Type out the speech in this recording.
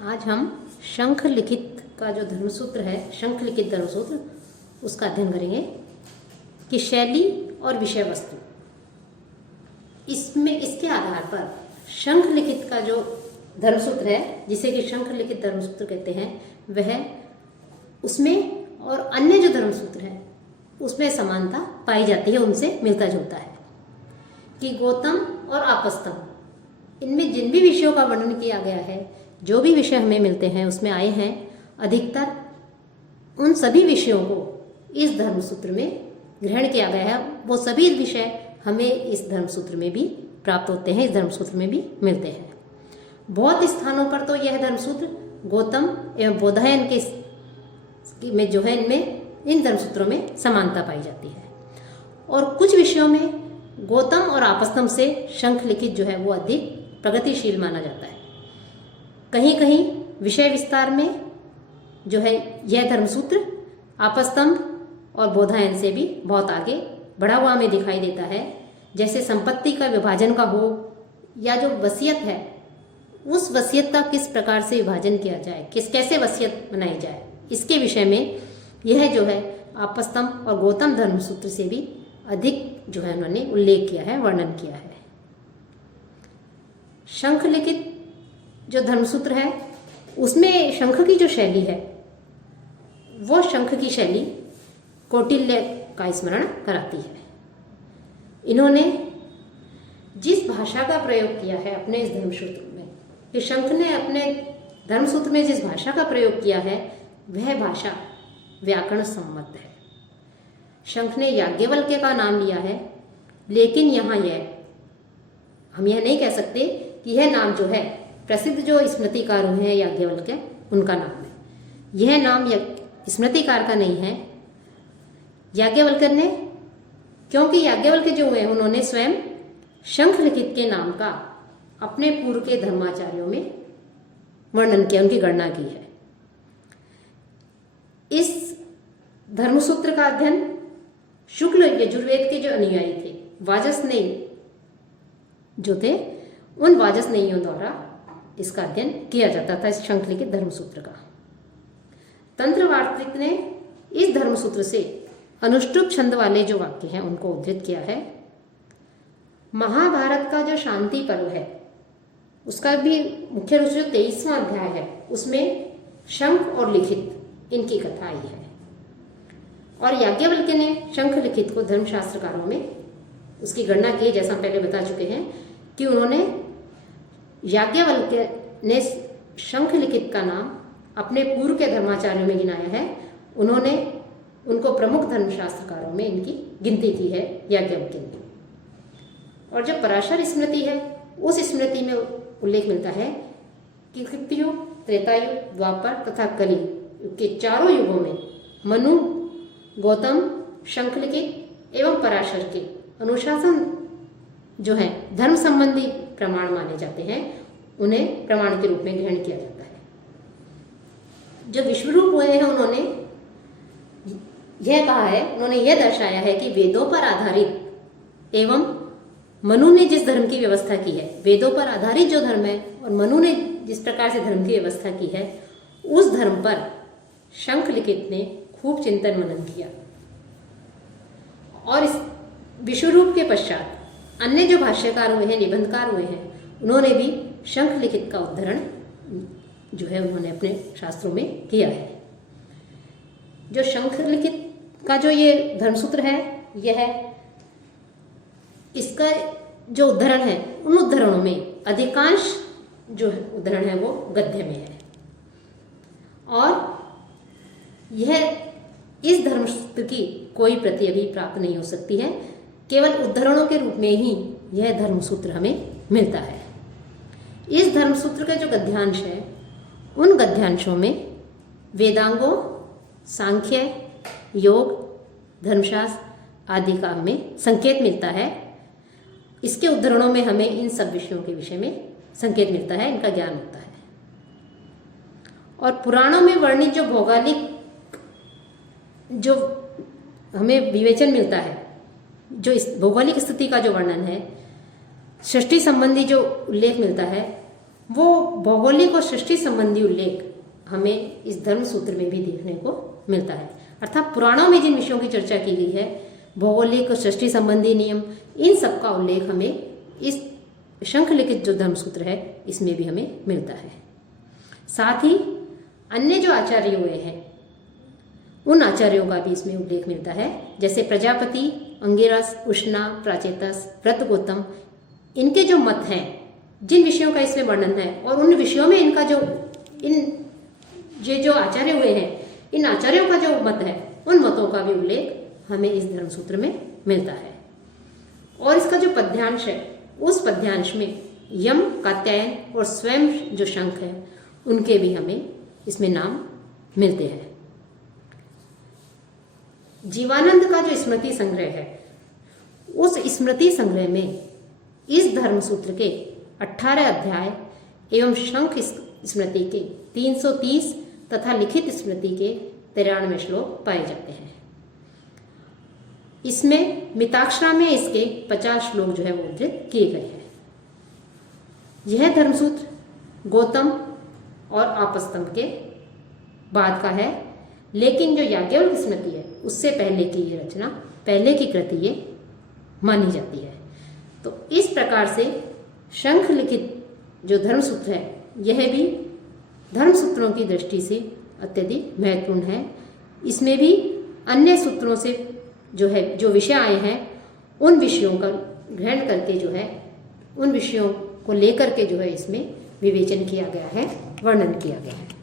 आज हम शंख लिखित का जो धर्मसूत्र है, शंख लिखित धर्मसूत्र, उसका अध्ययन करेंगे कि शैली और विषय वस्तु, इसमें इसके आधार पर शंख लिखित का जो धर्मसूत्र है, जिसे कि शंख लिखित धर्मसूत्र कहते हैं, वह उसमें और अन्य जो धर्मसूत्र है उसमें समानता पाई जाती है, उनसे मिलता जुलता है। कि गौतम और आपस्तम, इनमें जिन भी विषयों का वर्णन किया गया है, जो भी विषय हमें मिलते हैं उसमें आए हैं, अधिकतर उन सभी विषयों को इस धर्मसूत्र में ग्रहण किया गया है। वो सभी विषय हमें इस धर्मसूत्र में भी प्राप्त होते हैं, इस धर्मसूत्र में भी मिलते हैं। बहुत स्थानों पर तो यह धर्मसूत्र गौतम एवं बोधायन के में जो है, इनमें इन धर्मसूत्रों में समानता पाई जाती है। और कुछ विषयों में गौतम और आपस्तम से शंख लिखित जो है वो अधिक प्रगतिशील माना जाता है। कहीं कहीं विषय विस्तार में जो है यह धर्मसूत्र आपस्तम और बोधायन से भी बहुत आगे बढ़ा हुआ हमें दिखाई देता है। जैसे संपत्ति का विभाजन का हो, या जो वसीयत है, उस वसीयत का किस प्रकार से विभाजन किया जाए, कैसे वसीयत बनाई जाए, इसके विषय में यह जो है आपस्तम और गौतम धर्मसूत्र से भी अधिक जो है उन्होंने उल्लेख किया है, वर्णन किया है। शंख लिखित जो धर्मसूत्र है उसमें शंख की जो शैली है, वो शंख की शैली कौटिल्य का स्मरण कराती है। इन्होंने जिस भाषा का प्रयोग किया है अपने इस धर्मसूत्र में, कि शंख ने अपने धर्मसूत्र में जिस भाषा का प्रयोग किया है, वह भाषा व्याकरण सम्मत है। शंख ने याज्ञवल्क्य का नाम लिया है, लेकिन यहाँ हम यह नहीं कह सकते कि यह नाम जो है प्रसिद्ध जो स्मृतिकार हुए हैं याज्ञवल्क्य, उनका नाम है। यह नाम स्मृतिकार का नहीं है, याज्ञवल्क्य ने, क्योंकि याज्ञवल्क्य जो हुए उन्होंने स्वयं शंख लिखित के नाम का अपने पूर्व के धर्माचार्यों में वर्णन किया, उनकी गणना की है। इस धर्मसूत्र का अध्ययन शुक्ल यजुर्वेद के जो अनुयायी थे, वाजसनेयी जो थे, उन वाजसनेयियों द्वारा इसका अध्ययन किया जाता था, इस शंख लिखित धर्मसूत्र का। तंत्र वार्तिक ने इस धर्मसूत्र से अनुष्टुप छंद वाले जो वाक्य हैं उनको उद्धृत किया है। महाभारत का जो शांति पर्व है, उसका भी मुख्य रूप से 23वां अध्याय है, उसमें शंख और लिखित इनकी कथा आई है। और याज्ञवल्क्य ने शंख लिखित को धर्मशास्त्रकारों में उसकी गणना की, जैसा हम पहले बता चुके हैं कि उन्होंने, याज्ञवल्क्य ने शंख लिखित का नाम अपने पूर्व के धर्माचार्यों में गिनाया है। उन्होंने उनको प्रमुख धर्मशास्त्रकारों में इनकी गिनती की है याज्ञवल्क्य ने। और जब पराशर स्मृति है, उस स्मृति में उल्लेख मिलता है कि कृतयुग, त्रेतायुग, द्वापर तथा कली के चारों युगों में मनु, गौतम, शंख लिखित एवं पराशर के अनुशासन जो है धर्म संबंधी प्रमाण माने जाते हैं, उन्हें प्रमाण के रूप में ग्रहण किया जाता है। जो विश्वरूप हुए हैं, उन्होंने यह कहा है, उन्होंने यह दर्शाया है कि वेदों पर आधारित एवं मनु ने जिस धर्म की व्यवस्था की है, वेदों पर आधारित जो धर्म है और मनु ने जिस प्रकार से धर्म की व्यवस्था की है, उस धर्म पर शंख लिखित ने खूब चिंतन मनन किया। और इस विश्वरूप के पश्चात अन्य जो भाष्यकार हुए हैं, निबंधकार हुए हैं, उन्होंने भी शंख लिखित का उद्धरण जो है उन्होंने अपने शास्त्रों में किया है। जो शंख लिखित का जो ये धर्मसूत्र है, यह इसका जो उद्धरण है, उन उद्धरणों में अधिकांश जो उद्धरण है वो गद्य में है। और यह इस धर्मसूत्र की कोई प्रति अभी प्राप्त नहीं हो सकती है, केवल उद्धरणों के रूप में ही यह धर्मसूत्र हमें मिलता है। इस धर्मसूत्र का जो गद्यांश है, उन गद्यांशों में वेदांगों, सांख्य, योग, धर्मशास्त्र आदि का हमें संकेत मिलता है। इसके उद्धरणों में हमें इन सब विषयों के विषय में संकेत मिलता है, इनका ज्ञान होता है। और पुराणों में वर्णित जो भौगोलिक जो हमें विवेचन मिलता है, जो इस भौगोलिक स्थिति का जो वर्णन है, सृष्टि संबंधी जो उल्लेख मिलता है, वो भौगोलिक और सृष्टि संबंधी उल्लेख हमें इस धर्म सूत्र में भी देखने को मिलता है। अर्थात पुराणों में जिन विषयों की चर्चा की गई है, भौगोलिक और सृष्टि संबंधी नियम, इन सब का उल्लेख हमें इस शंख लिखित जो धर्म सूत्र है इसमें भी हमें मिलता है। साथ ही अन्य जो आचार्य हुए हैं उन आचार्यों का भी इसमें उल्लेख मिलता है, जैसे प्रजापति, अंगिरस, उष्णा, प्राचेतस, व्रत गौतम, इनके जो मत हैं, जिन विषयों का इसमें वर्णन है और उन विषयों में इनका ये जो आचार्य हुए हैं, इन आचार्यों का जो मत है, उन मतों का भी उल्लेख हमें इस धर्म सूत्र में मिलता है। और इसका जो पद्यांश है, उस पद्यांश में यम, कात्यायन और स्वयं जो शंख है उनके भी हमें इसमें नाम मिलते हैं। जीवानंद का जो स्मृति संग्रह है, उस स्मृति संग्रह में इस धर्म सूत्र के 18 अध्याय एवं शंख स्मृति के 330 तथा लिखित स्मृति के 93 श्लोक पाए जाते हैं। इसमें मिताक्षरा में इसके 50 श्लोक जो है वो उद्धृत किए गए हैं। यह धर्मसूत्र गौतम और आपस्तंभ के बाद का है, लेकिन जो याज्ञवल्क्य स्मृति है उससे पहले की ये रचना, पहले की कृति ये मानी जाती है। तो इस प्रकार से शंख लिखित जो धर्मसूत्र है, यह भी धर्मसूत्रों की दृष्टि से अत्यधिक महत्वपूर्ण है। इसमें भी अन्य सूत्रों से जो विषय आए हैं, उन विषयों का ग्रहण करके जो है, उन विषयों को लेकर के जो है इसमें विवेचन किया गया है, वर्णन किया गया है।